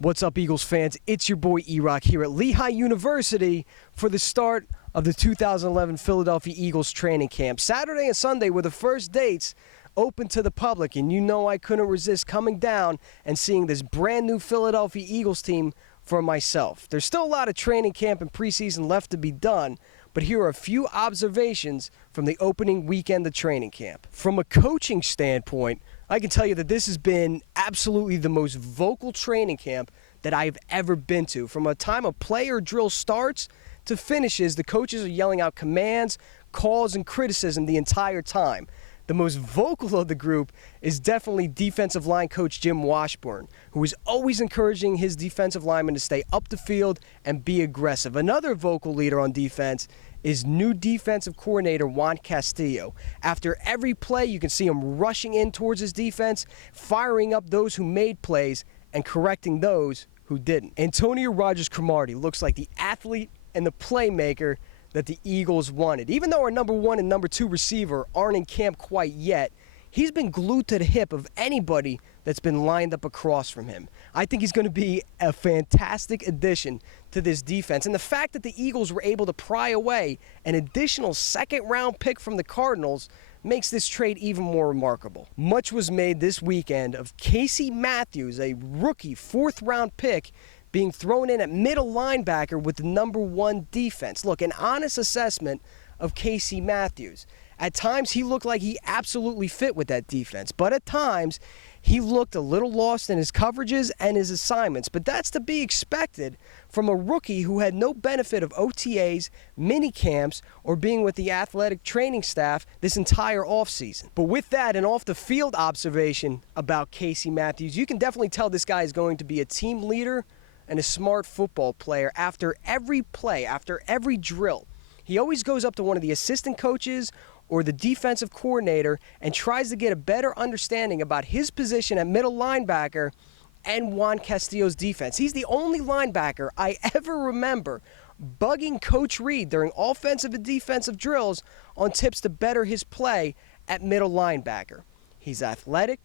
What's up, Eagles fans? It's your boy E-Rock here at Lehigh University for the start of the 2011 Philadelphia Eagles training camp. Saturday and Sunday were the first dates open to the public, and you know I couldn't resist coming down and seeing this brand new Philadelphia Eagles team for myself. There's still a lot of training camp and preseason left to be done, but here are a few observations from the opening weekend of training camp. From a coaching standpoint, I can tell you that this has been absolutely the most vocal training camp that I've ever been to. From a time a player drill starts to finishes, the coaches are yelling out commands, calls, and criticism the entire time. The most vocal of the group is definitely defensive line coach Jim Washburn, who is always encouraging his defensive linemen to stay up the field and be aggressive. Another vocal leader on defense is new defensive coordinator Juan Castillo. After every play, you can see him rushing in towards his defense, firing up those who made plays and correcting those who didn't. Antonio Rogers-Cromartie looks like the athlete and the playmaker that the Eagles wanted. Even though our number one and number two receiver aren't in camp quite yet, he's been glued to the hip of anybody that's been lined up across from him. I think he's going to be a fantastic addition to this defense. And the fact that the Eagles were able to pry away an additional second-round pick from the Cardinals makes this trade even more remarkable. Much was made this weekend of Casey Matthews, a rookie fourth-round pick, being thrown in at middle linebacker with the number one defense. Look, an honest assessment of Casey Matthews. At times, he looked like he absolutely fit with that defense, but at times, he looked a little lost in his coverages and his assignments. But that's to be expected from a rookie who had no benefit of OTAs, mini camps, or being with the athletic training staff this entire offseason. But with that, an off-the-field observation about Casey Matthews, you can definitely tell this guy is going to be a team leader and a smart football player. After every play, after every drill, he always goes up to one of the assistant coaches or the defensive coordinator and tries to get a better understanding about his position at middle linebacker and Juan Castillo's defense. He's the only linebacker I ever remember bugging Coach Reed during offensive and defensive drills on tips to better his play at middle linebacker. He's athletic,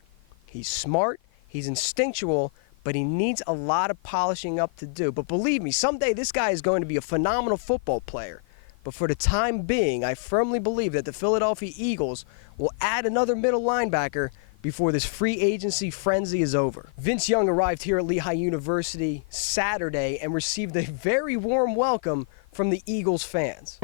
he's smart, he's instinctual, but he needs a lot of polishing up to do. But believe me, someday this guy is going to be a phenomenal football player. But for the time being, I firmly believe that the Philadelphia Eagles will add another middle linebacker before this free agency frenzy is over. Vince Young arrived here at Lehigh University Saturday and received a very warm welcome from the Eagles fans.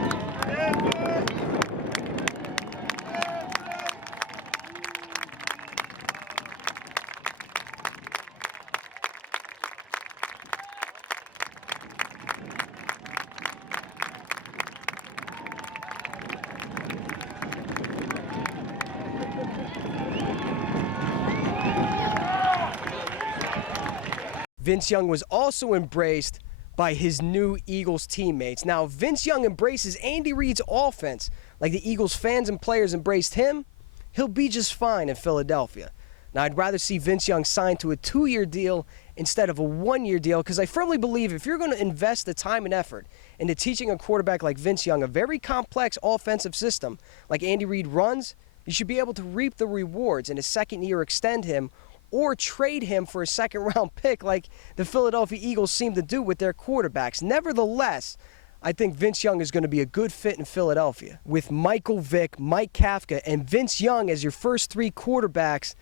Vince Young was also embraced by his new Eagles teammates. Now, Vince Young embraces Andy Reid's offense like the Eagles fans and players embraced him. He'll be just fine in Philadelphia. Now, I'd rather see Vince Young signed to a 2-year deal instead of a 1-year deal, because I firmly believe if you're going to invest the time and effort into teaching a quarterback like Vince Young a very complex offensive system like Andy Reid runs, you should be able to reap the rewards in a second year, extend him, or trade him for a second-round pick like the Philadelphia Eagles seem to do with their quarterbacks. Nevertheless, I think Vince Young is going to be a good fit in Philadelphia. With Michael Vick, Mike Kafka, and Vince Young as your first three quarterbacks,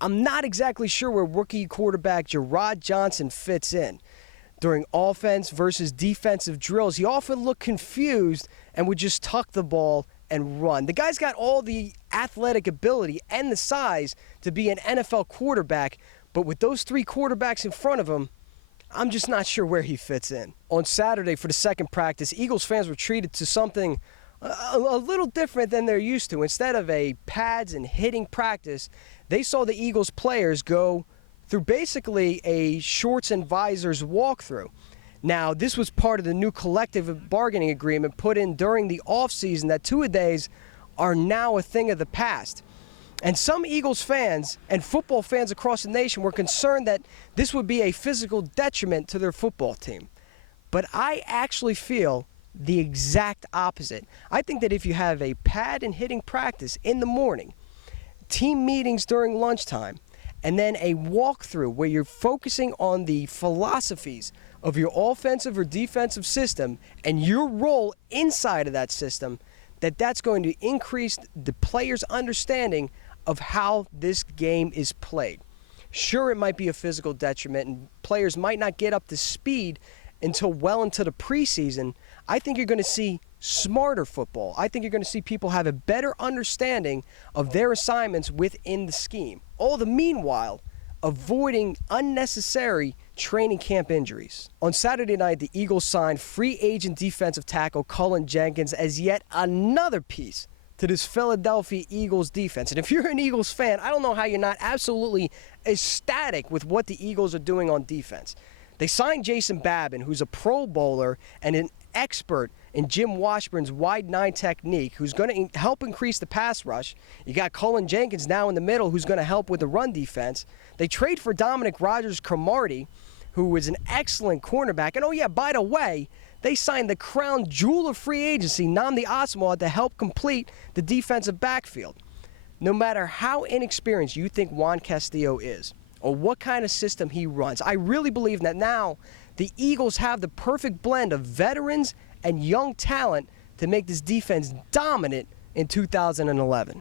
I'm not exactly sure where rookie quarterback Jerrod Johnson fits in. During offense versus defensive drills, he often looked confused and would just tuck the ball and run. The guy's got all the athletic ability and the size to be an NFL quarterback, but with those three quarterbacks in front of him, I'm just not sure where he fits in. On Saturday for the second practice, Eagles fans were treated to something a little different than they're used to. Instead of a pads and hitting practice, they saw the Eagles players go through basically a shorts and visors walkthrough. Now, this was part of the new collective bargaining agreement put in during the offseason that two-a-days are now a thing of the past. And some Eagles fans and football fans across the nation were concerned that this would be a physical detriment to their football team. But I actually feel the exact opposite. I think that if you have a pad and hitting practice in the morning, team meetings during lunchtime, and then a walkthrough where you're focusing on the philosophies of your offensive or defensive system and your role inside of that system, that's going to increase the player's understanding of how this game is played. Sure, it might be a physical detriment, and players might not get up to speed until well into the preseason. I think you're going to see smarter football. I think you're going to see people have a better understanding of their assignments within the scheme. All the meanwhile, avoiding unnecessary training camp injuries. On Saturday night, the Eagles signed free agent defensive tackle Cullen Jenkins as yet another piece to this Philadelphia Eagles defense. And if you're an Eagles fan, I don't know how you're not absolutely ecstatic with what the Eagles are doing on defense. They signed Jason Babin, who's a Pro Bowler and an expert in Jim Washburn's wide nine technique, who's going to help increase the pass rush. You got Cullen Jenkins now in the middle, who's going to help with the run defense. They trade for Rogers-cromartie, who is an excellent cornerback. And oh yeah, by the way, they signed the crown jewel of free agency, Nnamdi Asomugha, to help complete the defensive backfield. No matter how inexperienced you think Juan Castillo is, or what kind of system he runs, I really believe that now the Eagles have the perfect blend of veterans and young talent to make this defense dominant in 2011.